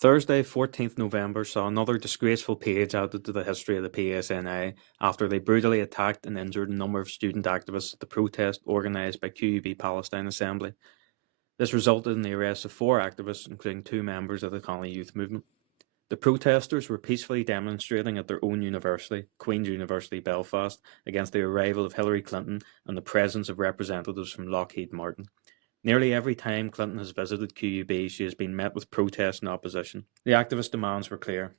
Thursday, 14th November saw another disgraceful page added to the history of the PSNI after they brutally attacked and injured a number of student activists at the protest organised by QUB Palestine Assembly. This resulted in the arrest of 4 activists, including 2 members of the Connolly YouthMovement. The protesters were peacefully demonstrating at their own university, Queen's University Belfast, against the arrival of Hillary Clinton and the presence of representatives from Lockheed Martin. Nearly every time Clinton has visited QUB, she has been met with protest and opposition. The activist demands were clear.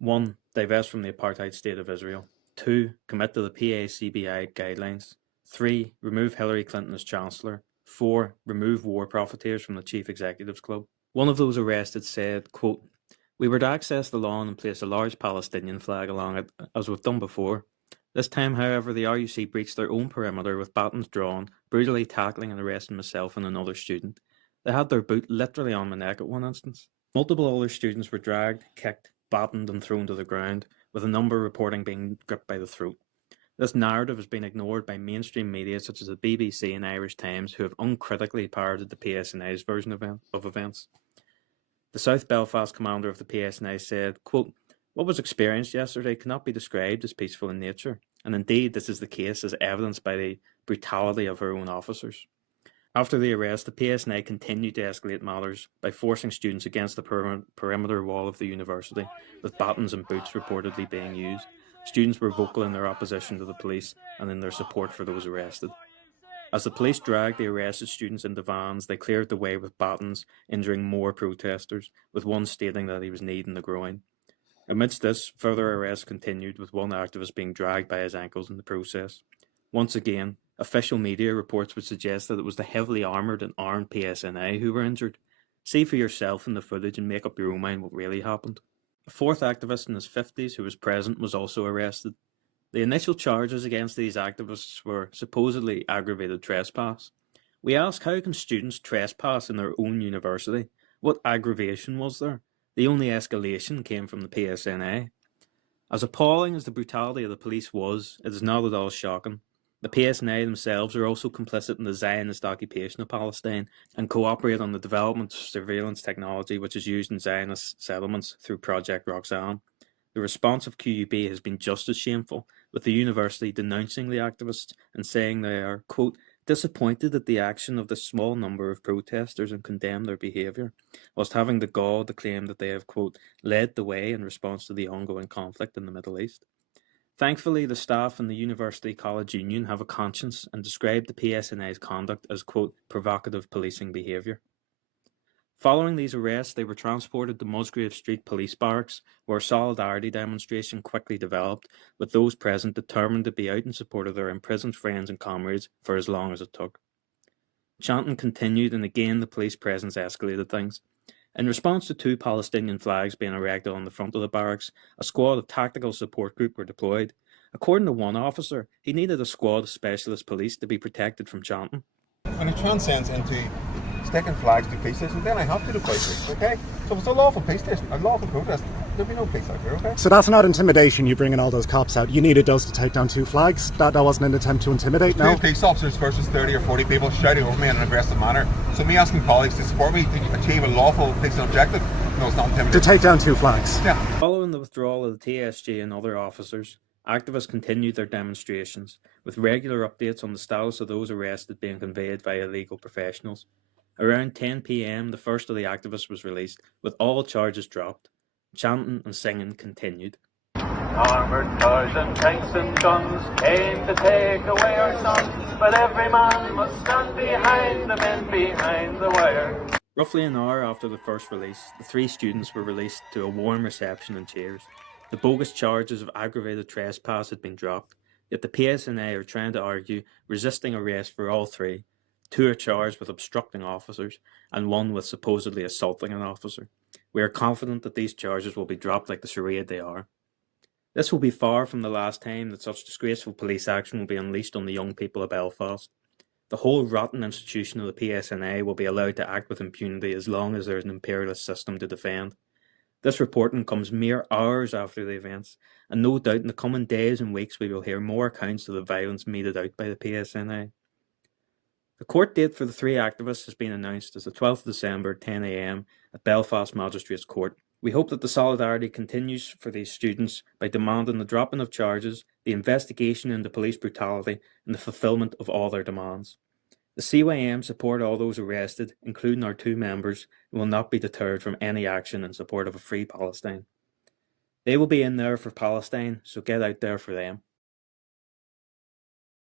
1. Divest from the apartheid state of Israel. 2. Commit to the PACBI guidelines. 3. Remove Hillary Clinton as Chancellor. 4. Remove war profiteers from the Chief Executives Club. One of those arrested said, quote, "We were to access the lawn and place a large Palestinian flag along it, as we've done before. This time, however, the RUC breached their own perimeter with batons drawn, brutally tackling and arresting myself and another student. They had their boot literally on my neck at one instance. Multiple other students were dragged, kicked, battened and thrown to the ground, with a number reporting being gripped by the throat. This narrative has been ignored by mainstream media such as the BBC and Irish Times, who have uncritically parroted the PSNI's version of events. The South Belfast commander of the PSNI said, quote, "What was experienced yesterday cannot be described as peaceful in nature, and indeed this is the case as evidenced by the brutality of her own officers." After the arrest, the PSNI continued to escalate matters by forcing students against the perimeter wall of the university, with batons and boots reportedly being used. Students were vocal in their opposition to the police and in their support for those arrested. As the police dragged the arrested students into vans, they cleared the way with batons, injuring more protesters, with one stating that he was kneed in the groin. Amidst this, further arrests continued, with one activist being dragged by his ankles in the process. Once again, official media reports would suggest that it was the heavily armoured and armed PSNI who were injured. See for yourself in the footage and make up your own mind what really happened. A 4th activist in his 50s who was present was also arrested. The initial charges against these activists were supposedly aggravated trespass. We ask, how can students trespass in their own university? What aggravation was there? The only escalation came from the PSNI. As appalling as the brutality of the police was, it is not at all shocking. The PSNI themselves are also complicit in the Zionist occupation of Palestine and cooperate on the development of surveillance technology which is used in Zionist settlements through Project Roxanne. The response of QUB has been just as shameful, with the university denouncing the activists and saying they are, quote, "disappointed at the action of this small number of protesters and condemn their behaviour, whilst having the gall to claim that they have, quote, led the way in response to the ongoing conflict in the Middle East." Thankfully, the staff and the University College Union have a conscience and describe the PSNI's conduct as, quote, "provocative policing behaviour." Following these arrests, they were transported to Musgrave Street Police Barracks, where a solidarity demonstration quickly developed, with those present determined to be out in support of their imprisoned friends and comrades for as long as it took. Chanting continued, and again the police presence escalated things. In response to 2 Palestinian flags being erected on the front of the barracks, a squad of tactical support group were deployed. According to one officer, he needed a squad of specialist police to be protected from chanting. When it transcends into sticking flags to police stations, then I have to deploy police, okay? So if it's a lawful police station, a lawful protest, there'll be no police out there, okay? So that's not intimidation, you bringing all those cops out. You needed those to take down 2 flags. That wasn't an attempt to intimidate, no? 2 police officers versus 30 or 40 people shouting over me in an aggressive manner. So me asking colleagues to support me to achieve a lawful policing objective, no, it's not intimidation. To take down 2 flags? Yeah. Following the withdrawal of the TSG and other officers, activists continued their demonstrations, with regular updates on the status of those arrested being conveyed via legal professionals. Around 10 p.m, the first of the activists was released, with all charges dropped. Chanting and singing continued. Armoured cars and tanks and guns came to take away our sons, but every man must stand behind the men behind the wire. Roughly an hour after the first release, the 3 students were released to a warm reception and cheers. The bogus charges of aggravated trespass had been dropped, yet the PSNI are trying to argue resisting arrest for all 3. 2 are charged with obstructing officers, and 1 with supposedly assaulting an officer. We are confident that these charges will be dropped like the Sharia theyar. This will be far from the last time that such disgraceful police action will be unleashed on the young people of Belfast. The whole rotten institution of the PSNI will be allowed to act with impunity as long as there is an imperialist system to defend. This reporting comes mere hours after the events, and no doubt in the coming days and weeks we will hear more accounts of the violence meted out by the PSNI. The court date for the 3 activists has been announced as the 12th of December at 10 a.m, at Belfast Magistrates Court. We hope that the solidarity continues for these students by demanding the dropping of charges, the investigation into police brutality, and the fulfilment of all their demands. The CYM support all those arrested, including our 2 members, and will not be deterred from any action in support of a free Palestine. They will be in there for Palestine, so get out there for them.